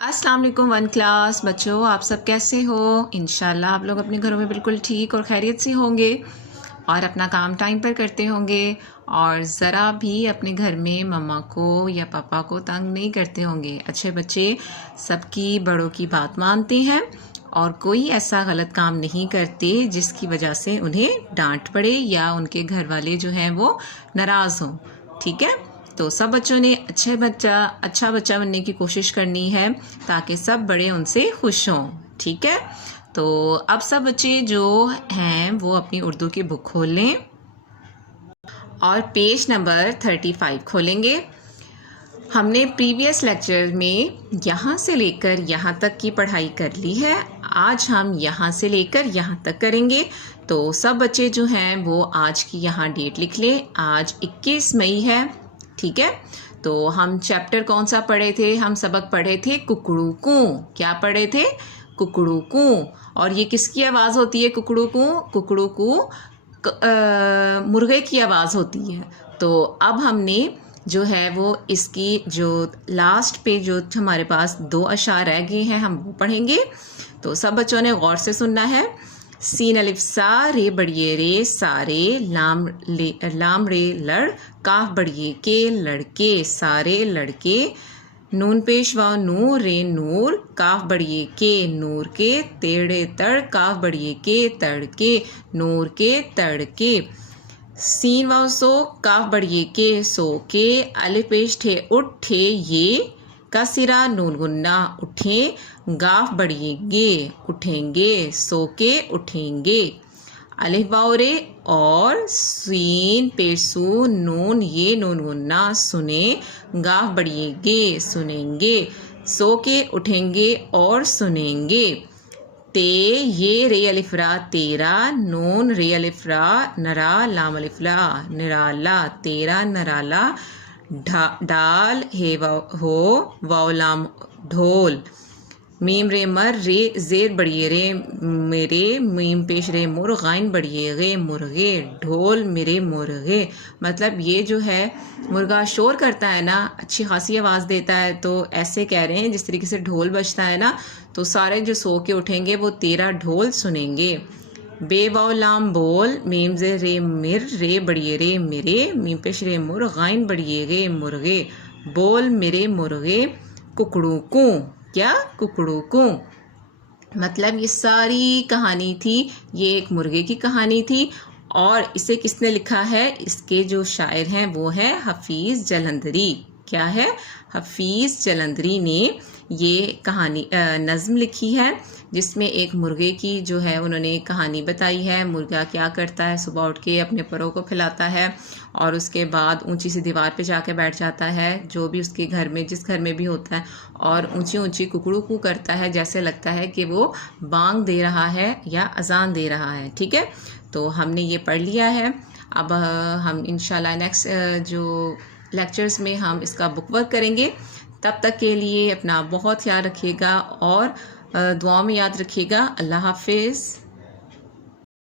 अस्सलाम वालेकुम one class बच्चों, आप सब कैसे हो। इंशाल्लाह आप लोग अपने घरों में बिल्कुल ठीक और खैरियत से होंगे और अपना काम टाइम पर करते होंगे और ज़रा भी अपने घर में मम्मा को या पापा को तंग नहीं करते होंगे। अच्छे बच्चे सबकी बड़ों की बात मानते हैं और कोई ऐसा गलत काम नहीं करते जिसकी वजह से उन्हें डांट पड़े या उनके घर वाले जो हैं वो नाराज़ हों। ठीक है, तो सब बच्चों ने अच्छा बच्चा बनने की कोशिश करनी है ताकि सब बड़े उनसे खुश हों। ठीक है, तो अब सब बच्चे जो हैं वो अपनी उर्दू की बुक खोल लें और पेज नंबर 35 खोलेंगे। हमने प्रीवियस लेक्चर में यहाँ से लेकर यहाँ तक की पढ़ाई कर ली है। आज हम यहाँ से लेकर यहाँ तक करेंगे। तो सब बच्चे जो हैं वो आज की यहाँ डेट लिख लें। आज 21 मई है। ठीक है, तो हम चैप्टर कौन सा पढ़े थे? हम सबक पढ़े थे कुकड़ू कू। क्या पढ़े थे? कुकड़ू कू। और ये किसकी आवाज़ होती है? कुकड़ू कू। कुकड़ू कू मुर्गे की आवाज़ होती है। तो अब हमने जो है वो इसकी जो लास्ट पे जो हमारे पास 2 अशार रह गए हैं हम वो पढ़ेंगे। तो सब बच्चों ने गौर से सुनना है। सीन अलिफ सा रे बड़िए रे सारे लाम रे लड़ काफ बड़िए के लड़के सारे लड़के नून पेश वाव नू रे नूर काफ बड़िए के नूर के तेड़े तड़ काफ बड़िए के तड़के नूर के तड़के सीन वाव सो काफ बड़िए के सो के अलिफ पेश ठे उठे ये का सिरा नून गुन्ना उठे गाफ बढ़िए गे उठेंगे सो के उठेंगे अलिफ वाव रे और सीन पेशू नून ये नून गुन्ना सुने गाफ बढ़िए गे सुनेंगे सो के उठेंगे और सुनेंगे ते ये रे अलिफरा तेरा नून रे अलिफरा नरा लाम अलिफला निराला तेरा नराला डाल हे हो वावलाम ढोल मीम रे मर रे जेर बढ़िए रे मेरे मीम पेश रे मुर गाइन बढ़िए गे मुर्गे ढोल मेरे मुर्गे। मतलब ये जो है मुर्गा शोर करता है ना, अच्छी खासी आवाज़ देता है, तो ऐसे कह रहे हैं जिस तरीके से ढोल बजता है ना, तो सारे जो सो के उठेंगे वो तेरा ढोल सुनेंगे। बे वाव लाम बोल मीम जे रे मिर रे बढ़िए रे मेरे मीम पेश रे मुर गाइन बढ़िए गे मुर्गे बोल मेरे मुर्गे कुकड़ू कू। क्या? कुकड़ू कू। मतलब ये सारी कहानी थी, ये एक मुर्गे की कहानी थी और इसे किसने लिखा है? इसके जो शायर हैं वो है हफीज़ जलंधरी। क्या है? हफीज़ जलंधरी ने ये कहानी नज़्म लिखी है जिसमें एक मुर्गे की जो है उन्होंने कहानी बताई है। मुर्गा क्या करता है? सुबह उठ के अपने परों को फैलाता है और उसके बाद ऊंची सी दीवार पे जाके बैठ जाता है, जो भी उसके घर में जिस घर में भी होता है, और ऊंची ऊंची कुकड़ू कू करता है, जैसे लगता है कि वो बांग दे रहा है या अजान दे रहा है। ठीक है, तो हमने ये पढ़ लिया है। अब हम इंशाल्लाह नेक्स्ट जो लेक्चर्स में हम इसका बुक वर्क करेंगे। तब तक के लिए अपना बहुत ख्याल रखिएगा और दुआ में याद रखिएगा। अल्लाह हाफिज़।